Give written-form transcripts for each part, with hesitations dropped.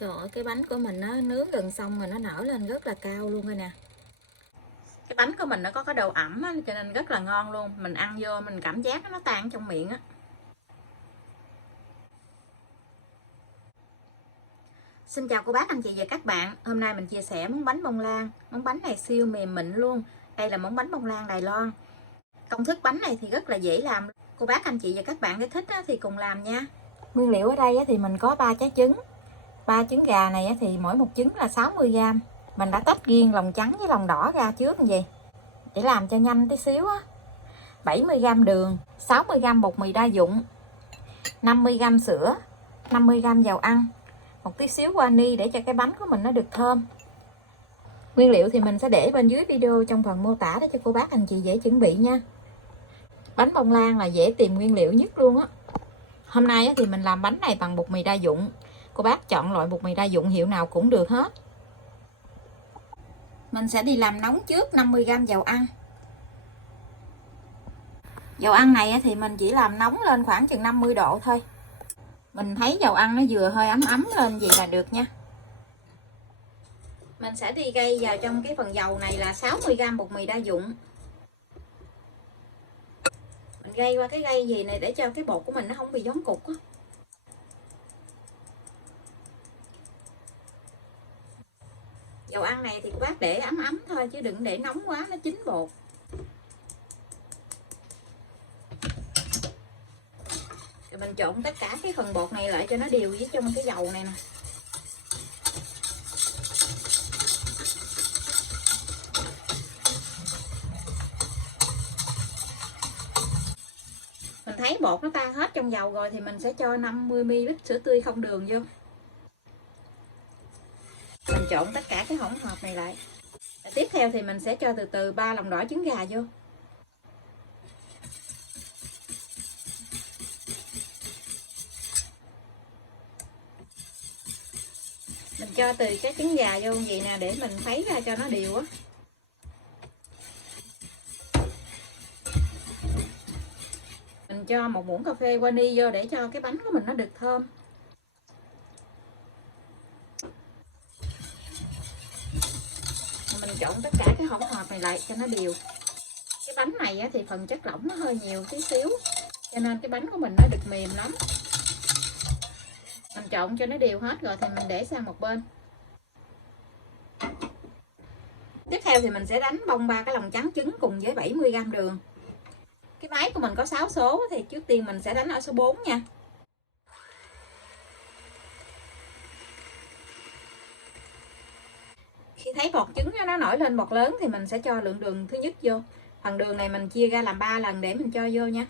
Trời ơi, cái bánh của mình nó nướng gần xong mà nó nở lên rất là cao luôn rồi nè. Cái bánh của mình nó có cái độ ẩm á, cho nên rất là ngon luôn. Mình ăn vô mình cảm giác nó tan trong miệng á. Xin chào cô bác, anh chị và các bạn. Hôm nay mình chia sẻ món bánh bông lan. Món bánh này siêu mềm mịn luôn. Đây là món bánh bông lan Đài Loan. Công thức bánh này thì rất là dễ làm. Cô bác, anh chị và các bạn nếu thích thì cùng làm nha. Nguyên liệu ở đây thì mình có 3 trái trứng. 3 trứng gà này thì mỗi một trứng là 60g. Mình đã tách riêng lòng trắng với lòng đỏ ra trước như vậy để làm cho nhanh tí xíu á. 70g đường, 60g bột mì đa dụng, 50g sữa, 50g dầu ăn, một tí xíu vani để cho cái bánh của mình nó được thơm. Nguyên liệu thì mình sẽ để bên dưới video trong phần mô tả để cho cô bác anh chị dễ chuẩn bị nha. Bánh bông lan là dễ tìm nguyên liệu nhất luôn á. Hôm nay thì mình làm bánh này bằng bột mì đa dụng. Cô bác chọn loại bột mì đa dụng hiệu nào cũng được hết. Mình sẽ đi làm nóng trước 50g dầu ăn. Dầu ăn này thì mình chỉ làm nóng lên khoảng chừng 50 độ thôi. Mình thấy dầu ăn nó vừa hơi ấm ấm lên vậy là được nha. Mình sẽ đi gây vào trong cái phần dầu này là 60g bột mì đa dụng. Mình gây qua cái gây gì này để cho cái bột của mình nó không bị giống cục á. Dầu ăn này thì các bác để ấm ấm thôi chứ đừng để nóng quá nó chín bột. Rồi mình trộn tất cả cái phần bột này lại cho nó đều với trong cái dầu này nè. Mình thấy bột nó tan hết trong dầu rồi thì mình sẽ cho 50ml sữa tươi không đường vô. Mình trộn tất cả cái hỗn hợp này lại. Tiếp theo thì mình sẽ cho từ từ 3 lòng đỏ trứng gà vô. Mình cho từ cái trứng gà vô vậy nè để mình khuấy ra cho nó đều á. Mình cho 1 muỗng cà phê vani vô để cho cái bánh của mình nó được thơm. Mình trộn tất cả cái hỗn hợp này lại cho nó đều. Cái bánh này thì phần chất lỏng nó hơi nhiều tí xíu, cho nên cái bánh của mình nó được mềm lắm. Mình trộn cho nó đều hết rồi thì mình để sang một bên. Tiếp theo thì mình sẽ đánh bông 3 cái lòng trắng trứng cùng với 70g đường. Cái máy của mình có 6 số thì trước tiên mình sẽ đánh ở số 4 nha. Khi thấy bọt trứng nó nổi lên bọt lớn thì mình sẽ cho lượng đường thứ nhất vô. Phần đường này mình chia ra làm 3 lần để mình cho vô nha.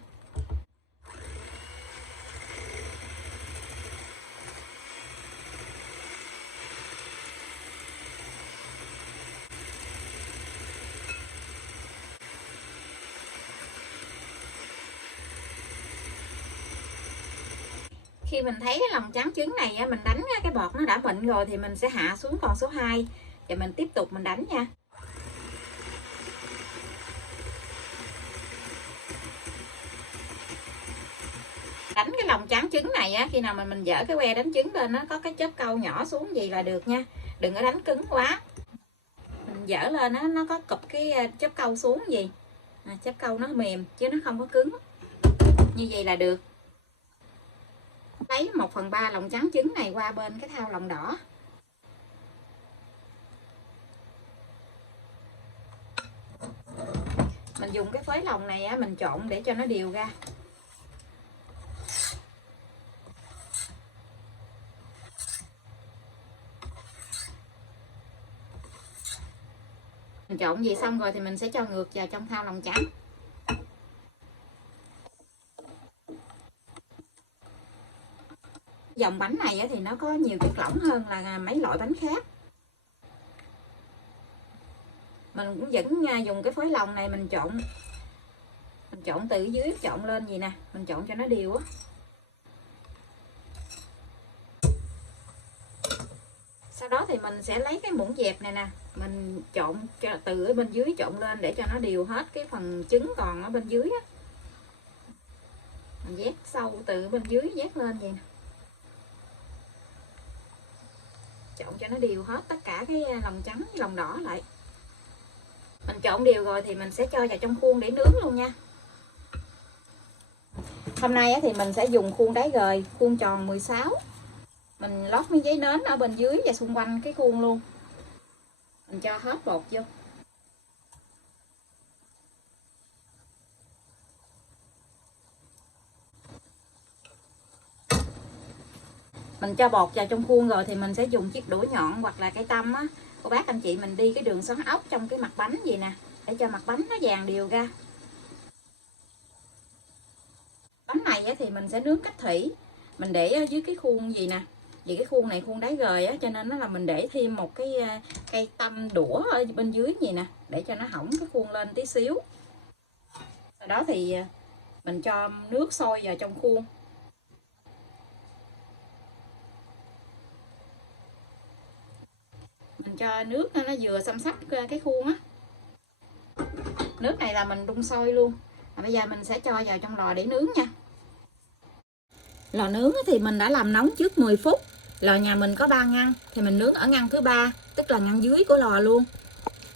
Khi mình thấy cái lòng trắng trứng này mình đánh cái bọt nó đã mịn rồi thì mình sẽ hạ xuống còn số 2 và mình tiếp tục mình đánh nha. Đánh cái lòng trắng trứng này khi nào mà mình dở cái que đánh trứng lên nó có cái chớp câu nhỏ xuống gì là được nha, đừng có đánh cứng quá. Mình dở lên nó có cụp cái chớp câu xuống gì, chớp câu nó mềm chứ nó không có cứng, như vậy là được. Lấy 1/3 lòng trắng trứng này qua bên cái thau lòng đỏ. Mình dùng cái phới lòng này mình trộn để cho nó đều ra. Mình trộn gì xong rồi thì mình sẽ cho ngược vào trong thau lòng trắng. Dòng bánh này thì nó có nhiều chất lỏng hơn là mấy loại bánh khác. Mình cũng vẫn dùng cái phới lòng này mình trộn từ dưới trộn lên gì nè, mình trộn cho nó đều á. Sau đó thì mình sẽ lấy cái muỗng dẹp này nè, mình trộn từ ở bên dưới trộn lên để cho nó đều hết cái phần trứng còn ở bên dưới á. Mình vét sâu từ bên dưới vét lên vậy nè. Trộn cho nó đều hết tất cả cái lòng trắng với lòng đỏ lại. Mình trộn đều rồi thì mình sẽ cho vào trong khuôn để nướng luôn nha. Hôm nay thì mình sẽ dùng khuôn đáy gời, khuôn tròn 16. Mình lót miếng giấy nến ở bên dưới và xung quanh cái khuôn luôn. Mình cho hết bột vô. Mình cho bột vào trong khuôn rồi thì mình sẽ dùng chiếc đũa nhọn hoặc là cây tăm á. Cô bác anh chị mình đi cái đường xoắn ốc trong cái mặt bánh gì nè, để cho mặt bánh nó vàng đều ra. Bánh này thì mình sẽ nướng cách thủy. Mình để ở dưới cái khuôn gì nè. Vì cái khuôn này khuôn đáy gời á, cho nên nó là mình để thêm một cái cây tăm đũa ở bên dưới gì nè, để cho nó hỏng cái khuôn lên tí xíu. Sau đó thì mình cho nước sôi vào trong khuôn. Mình cho nước nó vừa xăm xắp cái khuôn á. Nước này là mình đun sôi luôn. Bây giờ mình sẽ cho vào trong lò để nướng nha. Lò nướng thì mình đã làm nóng trước 10 phút. Lò nhà mình có 3 ngăn thì mình nướng ở ngăn thứ 3, tức là ngăn dưới của lò luôn.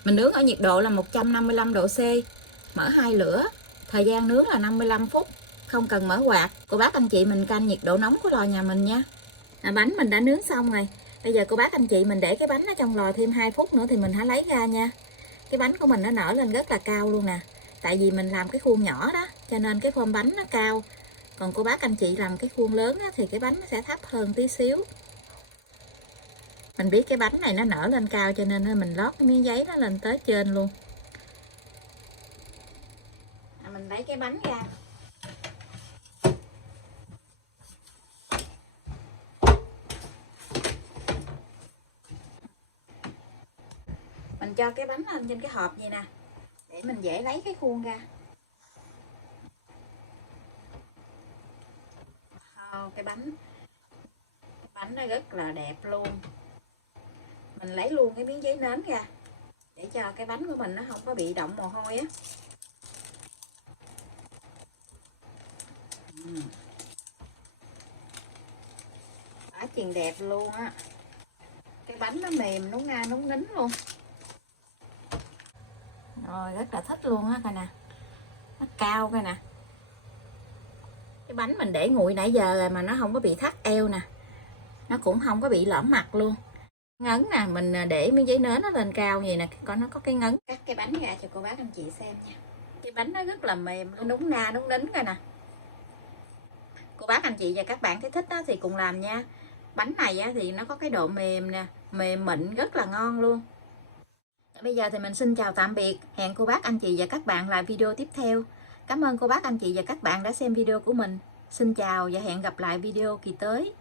Mình nướng ở nhiệt độ là 155 độ C, mở 2 lửa. Thời gian nướng là 55 phút, không cần mở quạt. Cô bác anh chị mình canh nhiệt độ nóng của lò nhà mình nha. Bánh mình đã nướng xong rồi. Bây giờ cô bác anh chị mình để cái bánh ở trong lò thêm 2 phút nữa thì mình hãy lấy ra nha. Cái bánh của mình nó nở lên rất là cao luôn nè. Tại vì mình làm cái khuôn nhỏ đó, cho nên cái form bánh nó cao. Còn cô bác anh chị làm cái khuôn lớn á, thì cái bánh nó sẽ thấp hơn tí xíu. Mình biết cái bánh này nó nở lên cao cho nên mình lót cái miếng giấy nó lên tới trên luôn. Mình lấy cái bánh ra. Mình cho cái bánh lên trên cái hộp vậy nè, để mình dễ lấy cái khuôn ra. Cái bánh nó rất là đẹp luôn. Mình lấy luôn cái miếng giấy nến ra để cho cái bánh của mình nó không có bị động mồ hôi á. Quá chừng đẹp luôn á. Cái bánh nó mềm, nó nga, nó nín luôn. Rồi rất là thích luôn á, coi nè. Nó cao coi nè. Cái bánh mình để nguội nãy giờ rồi mà nó không có bị thắt eo nè. Nó cũng không có bị lõm mặt luôn. Ngấn nè, mình để miếng giấy nến nó lên cao vậy nè, coi nó có cái ngấn. Cắt cái bánh ra cho cô bác anh chị xem nha. Cái bánh nó rất là mềm, nó núng na, núng nín coi nè. Cô bác anh chị và các bạn thấy thích đó thì cùng làm nha. Bánh này thì nó có cái độ mềm nè, mềm mịn rất là ngon luôn. Bây giờ thì mình xin chào tạm biệt. Hẹn cô bác anh chị và các bạn lại video tiếp theo. Cảm ơn cô bác anh chị và các bạn đã xem video của mình. Xin chào và hẹn gặp lại video kỳ tới.